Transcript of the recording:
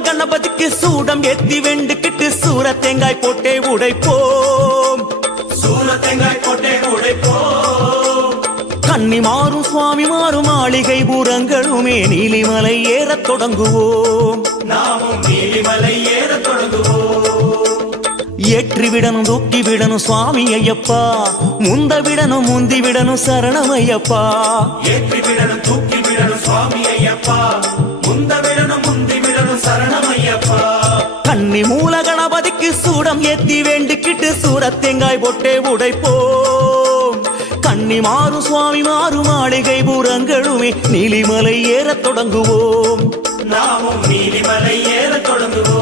கணபதிக்கு சூடம் ஏத்தி வெண்டுக்கிட்டு சூர தேங்காய் போட்டே உடைப்போம். சூர தேங்காய் போட்டே உடைப்போம். கன்னி மாறும் சுவாமி மாறும் மாளிகை பூரங்களுமே நீலிமலை ஏறத் தொடங்குவோம். நாமும் நீலிமலை ஏறத் தொடங்குவோம். ஏற்றி விடணும் தூக்கி விடணும் சுவாமி ஐயப்பா, முந்த விடணும் முந்தி விடணும் சரணம் ஐயப்பா. ஏற்றி விடணும் தூக்கி விடணும் சுவாமி ஐயப்பா, முந்த விடணும் முந்தி விடணும் சரணம் ஐயப்பா. கன்னி மூல கணபதிக்கு சூடம் ஏத்தி வேண்டிக்கிட்டு சூர தேங்காய் போட்டே உடைப்போம். கன்னி மாறும் சுவாமி மாறும் மாளிகை பூரங்களுமே நீலிமலை ஏறத் தொடங்குவோம். நாமும் நீலிமலை ஏறத் தொடங்குவோம்.